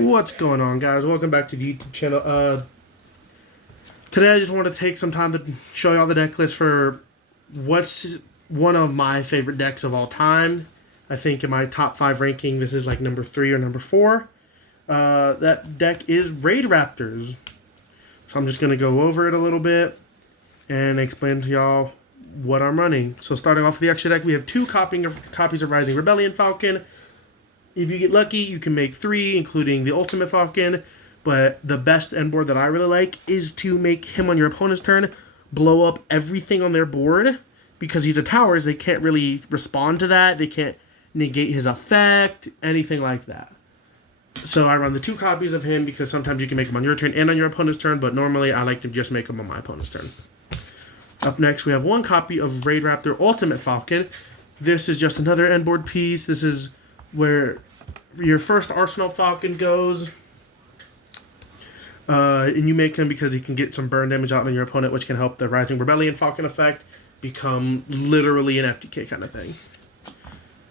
What's going on, guys? Welcome back to the YouTube channel. Today I just want to take some time to show y'all the deck list for what's one of my favorite decks of all time. I think in my top 5 ranking, this is like number 3 or number 4. That deck is Raidraptors. So I'm just going to go over it a little bit and explain to y'all what I'm running. So starting off with the extra deck, we have 2 copies of Rising Rebellion Falcon. If you get lucky, you can make 3, including the Ultimate Falcon. But the best end board that I really like is to make him on your opponent's turn blow up everything on their board. Because he's a towers, they can't really respond to that. They can't negate his effect, anything like that. So I run the 2 copies of him because sometimes you can make him on your turn and on your opponent's turn. But normally I like to just make him on my opponent's turn. Up next, we have 1 copy of Raidraptor Ultimate Falcon. This is just another end board piece. This is where your first Arsenal Falcon goes, and you make him because he can get some burn damage out on your opponent, which can help the Rising Rebellion Falcon effect become literally an FTK kind of thing.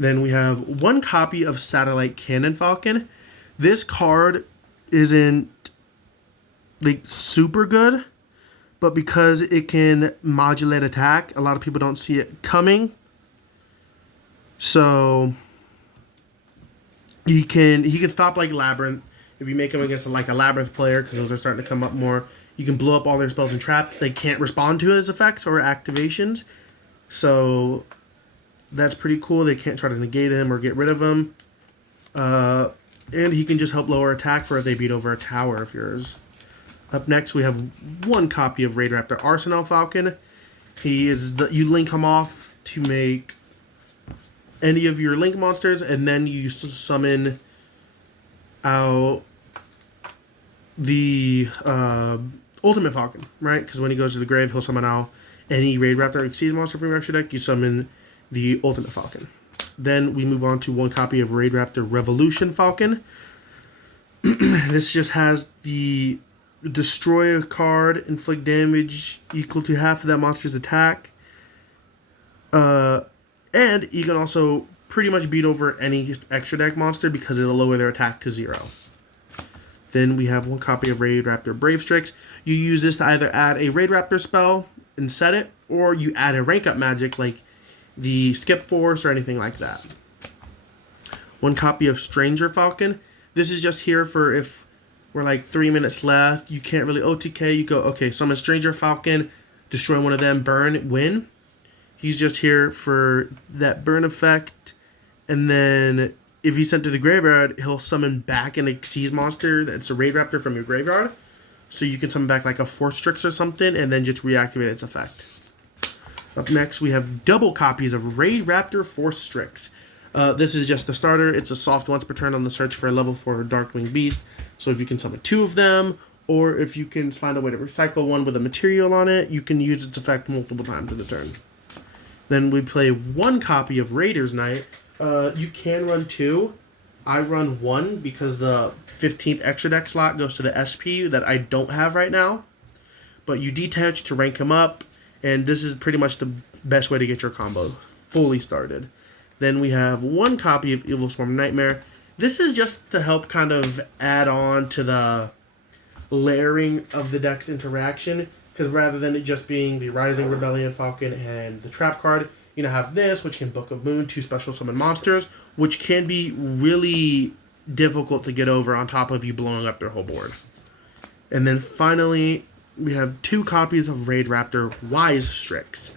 Then we have 1 copy of Satellite Cannon Falcon. This card isn't like super good, but because it can modulate attack, a lot of people don't see it coming. So he can stop like Labyrinth. If you make him against like a Labyrinth player, because those are starting to come up more, you can blow up all their spells and traps. They can't respond to his effects or activations. So that's pretty cool. They can't try to negate him or get rid of him. And he can just help lower attack for if they beat over a tower of yours. Up next, we have 1 copy of Raidraptor Arsenal Falcon. You link him off to make any of your link monsters, and then you summon out the Ultimate Falcon, right? Because when he goes to the grave, he'll summon out any Raidraptor Exceeds monster from your extra deck. You summon the Ultimate Falcon. Then we move on to 1 copy of Raidraptor Revolution Falcon. This just has the Destroy a card, inflict damage equal to half of that monster's attack. And you can also pretty much beat over any extra deck monster because it'll lower their attack to 0. Then we have 1 copy of Raidraptor Brave Strix. You use this to either add a Raidraptor spell and set it, or you add a rank up magic like the Skip Force or anything like that. 1 copy of Stranger Falcon. This is just here for if we're like 3 minutes left, you can't really OTK, you go, okay, summon Stranger Falcon, destroy one of them, burn, win. He's just here for that burn effect, and then if he's sent to the graveyard, he'll summon back an Xyz monster that's a Raidraptor from your graveyard. So you can summon back like a Force Strix or something, and then just reactivate its effect. Up next, we have double copies of Raidraptor Force Strix. This is just the starter. It's a soft once per turn on the search for a level 4 Darkwing Beast. So if you can summon 2 of them, or if you can find a way to recycle one with a material on it, you can use its effect multiple times in the turn. Then we play 1 copy of Raiders Knight. You can run 2. I run 1 because the 15th extra deck slot goes to the SP that I don't have right now. But you detach to rank him up, and this is pretty much the best way to get your combo fully started. Then we have 1 copy of Evil Swarm Nightmare. This is just to help kind of add on to the layering of the deck's interaction. Because rather than it just being the Rising Rebellion Falcon and the Trap card, you now have this, which can Book of Moon, 2 special summon monsters, which can be really difficult to get over on top of you blowing up their whole board. And then finally, we have 2 copies of Raidraptor Wise Strix.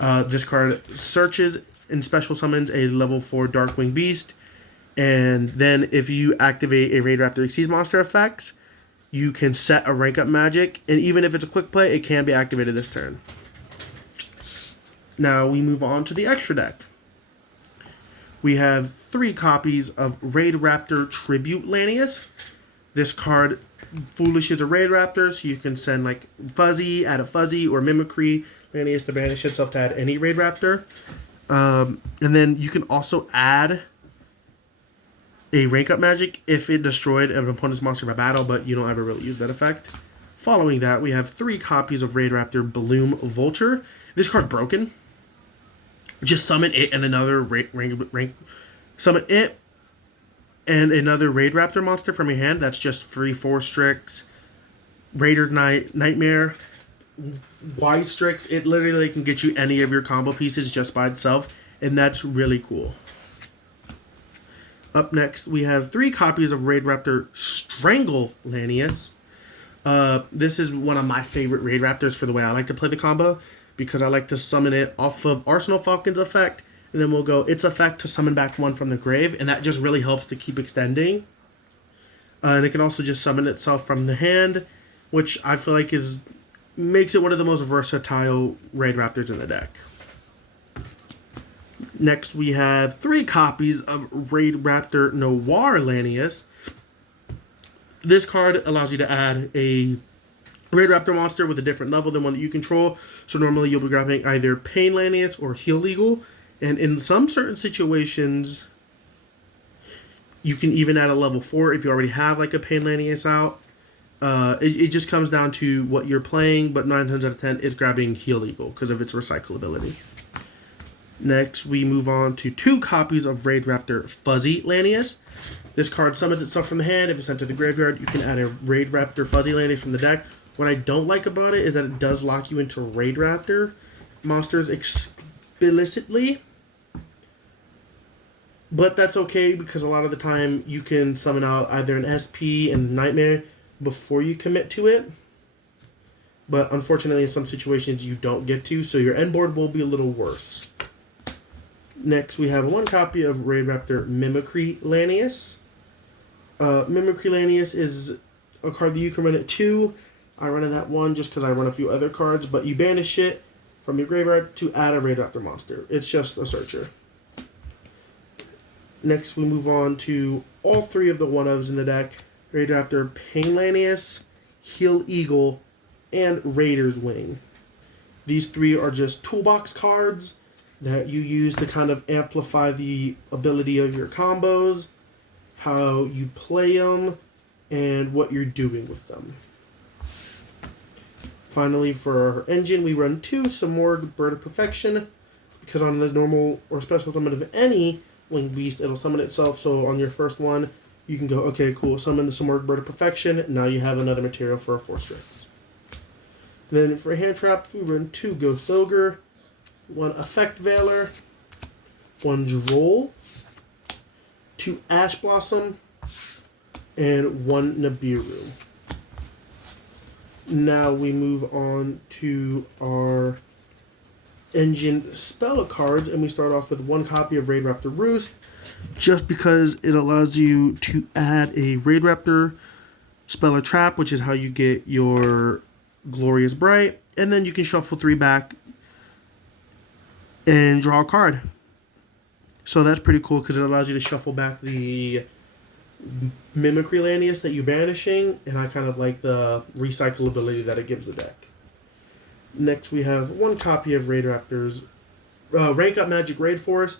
This card searches and special summons a level 4 Darkwing Beast, and then if you activate a Raidraptor Exceeds monster effects, you can set a rank up magic, and even if it's a quick play, it can be activated this turn. Now we move on to the extra deck. We have 3 copies of Raidraptor Tribute Lanius. This card foolishes a Raidraptor, so you can send like Fuzzy, add a Fuzzy, or Mimicry Lanius to banish itself to add any Raidraptor. And then you can also add a rank up magic if it destroyed an opponent's monster by battle, but you don't ever really use that effect. Following that, we have 3 copies of Raidraptor Bloom Vulture. This card broken. Just summon it and another rank. Summon it and another Raidraptor monster from your hand. That's just free 4 Strix, Raider's Nightmare, Wise Strix. It literally can get you any of your combo pieces just by itself, and that's really cool. Up next, we have 3 copies of Raidraptor Strangle Lanius. This is one of my favorite Raidraptors for the way I like to play the combo, because I like to summon it off of Arsenal Falcon's effect, and then we'll go its effect to summon back one from the grave, and that just really helps to keep extending. And it can also just summon itself from the hand, which I feel like makes it one of the most versatile Raidraptors in the deck. Next, we have 3 copies of Raidraptor Noir Lanius. This card allows you to add a Raidraptor monster with a different level than one that you control. So normally you'll be grabbing either Pain Lanius or Heal Eagle. And in some certain situations, you can even add a level 4 if you already have like a Pain Lanius out. It just comes down to what you're playing, but 9 times out of 10 is grabbing Heal Eagle because of its recyclability. Next, we move on to 2 copies of Raidraptor Fuzzy Lanius. This card summons itself from the hand. If it's sent to the graveyard, you can add a Raidraptor Fuzzy Lanius from the deck. What I don't like about it is that it does lock you into Raidraptor monsters explicitly. But that's okay, because a lot of the time you can summon out either an SP and Nightmare before you commit to it. But unfortunately, in some situations, you don't get to, so your end board will be a little worse. Next, we have 1 copy of Raidraptor Mimicry Lanius. Mimicry Lanius is a card that you can run at 2. I run it at 1 just because I run a few other cards, but you banish it from your graveyard to add a Raidraptor monster. It's just a searcher. Next, we move on to all 3 of the 1-ofs in the deck. Raidraptor Pain Lanius, Heal Eagle, and Raider's Wing. These 3 are just toolbox cards that you use to kind of amplify the ability of your combos, how you play them, and what you're doing with them. Finally, for our engine, we run 2 Samorg Bird of Perfection, because on the normal or special summon of any Winged Beast, it'll summon itself. So on your first one, you can go, okay, cool, summon the Samorg Bird of Perfection. Now you have another material for a 4 Strix. Then for hand trap, we run 2 Ghost Ogre, 1 Effect Veiler, 1 Droll, 2 Ash Blossom, and 1 Nibiru. Now we move on to our engine spell cards, and we start off with 1 copy of Raidraptor Roost, just because it allows you to add a Raidraptor Speller Trap, which is how you get your Glorious Bright, and then you can shuffle 3 back and draw a card. So that's pretty cool because it allows you to shuffle back the Mimicry Lanius that you're banishing, and I kind of like the recyclability that it gives the deck. Next, we have 1 copy of Raidraptor's Rank Up Magic Raid Force.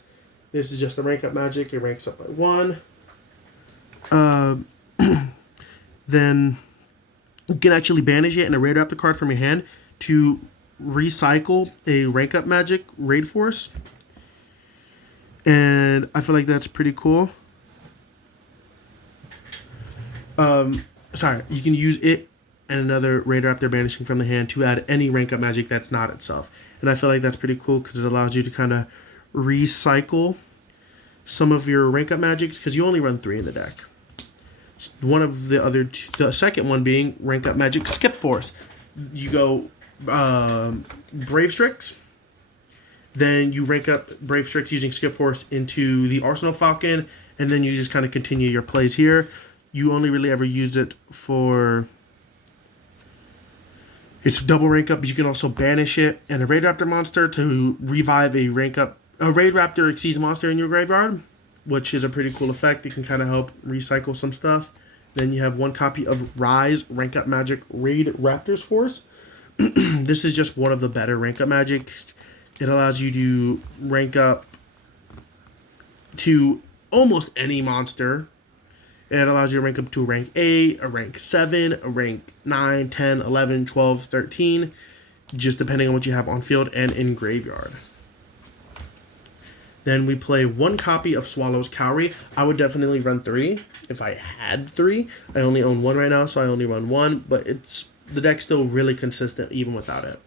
This is just a rank up magic. It ranks up by 1. Then you can actually banish it and a Raidraptor card from your hand to recycle a rank up magic raid force. And I feel like that's pretty cool. Sorry, you can use it and another Raidraptor banishing from the hand to add any rank up magic that's not itself. And I feel like that's pretty cool because it allows you to kind of recycle some of your rank up magics, because you only run 3 in the deck. One of the other the second one being rank up magic Skip Force. You go Brave Strix, then you rank up Brave Strix using Skip Force into the Arsenal Falcon, and then you just kind of continue your plays here. You only really ever use it for its double rank up, but you can also banish it and a Raidraptor monster to revive a Raidraptor Exceeds monster in your graveyard, which is a pretty cool effect. It can kind of help recycle some stuff. Then you have 1 copy of Rise Rank Up Magic Raid Raptors Force. This is just one of the better rank up magics. It allows you to rank up to almost any monster. It allows you to rank up to a rank 8, a rank 7, a rank 9, 10, 11, 12, 13, just depending on what you have on field and in graveyard. Then we play 1 copy of Swallow's Cowrie. I would definitely run 3 if I had 3. I only own 1 right now, so I only run 1, but the deck's still really consistent even without it.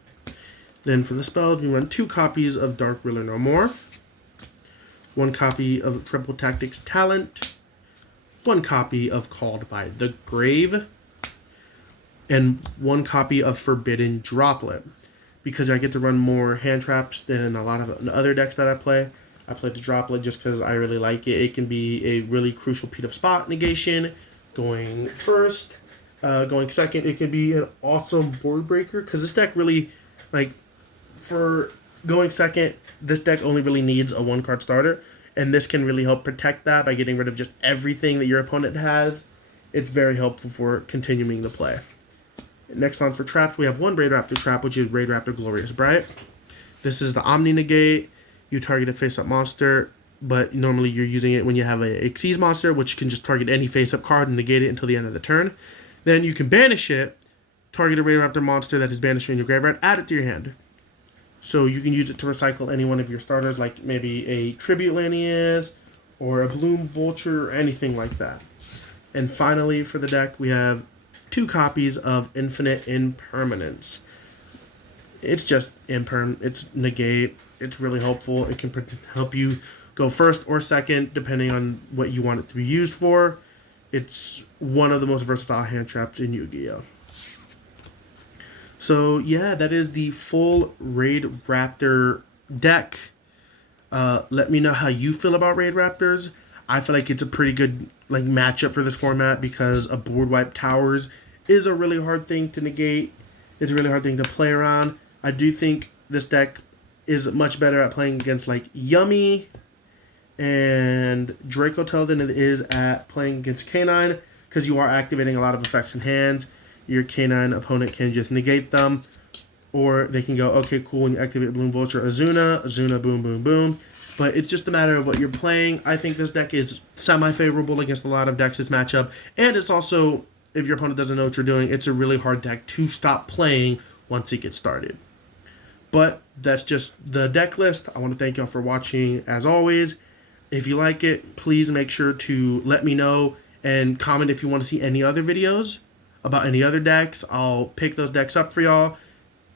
Then for the spells, we run 2 copies of Dark Ruler No More, 1 copy of Triple Tactics Talent, 1 copy of Called by the Grave, and 1 copy of Forbidden Droplet. Because I get to run more hand traps than a lot of other decks that I play the Droplet just because I really like it. It can be a really crucial piece of spot negation going first. Going second, it can be an awesome board breaker because this deck really, like, for going second, this deck only really needs a 1-card starter, and this can really help protect that by getting rid of just everything that your opponent has. It's very helpful for continuing the play. Next on for traps, we have 1 Raidraptor trap, which is Raidraptor Glorious Bright. This is the Omni Negate. You target a face-up monster, but normally you're using it when you have a Xyz monster, which can just target any face-up card and negate it until the end of the turn. Then you can banish it, target a Raidraptor monster that is banished in your graveyard, add it to your hand. So you can use it to recycle any one of your starters, like maybe a Tribute Lanius or a Bloom Vulture or anything like that. And finally, for the deck, we have 2 copies of Infinite Impermanence. It's just imperm. It's negate. It's really helpful. It can help you go first or second, depending on what you want it to be used for. It's one of the most versatile hand traps in Yu-Gi-Oh! So yeah, that is the full Raidraptor deck. Let me know how you feel about Raidraptors. I feel like it's a pretty good matchup for this format because a board wipe towers is a really hard thing to negate. It's a really hard thing to play around. I do think this deck is much better at playing against Yummy and Dracotel than it is at playing against Canine because you are activating a lot of effects in hand. Your Canine opponent can just negate them, or they can go, okay, cool, when you activate Bloom Vulture, Azuna, boom, boom, boom. But it's just a matter of what you're playing. I think this deck is semi-favorable against a lot of decks this matchup, and it's also, if your opponent doesn't know what you're doing, it's a really hard deck to stop playing once it gets started. But that's just the deck list. I want to thank y'all for watching, as always. If you like it, please make sure to let me know and comment if you want to see any other videos about any other decks. I'll pick those decks up for y'all,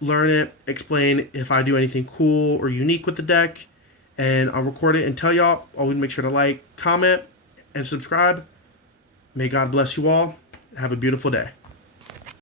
learn it, explain if I do anything cool or unique with the deck, and I'll record it and tell y'all. Always make sure to like, comment, and subscribe. May God bless you all. Have a beautiful day.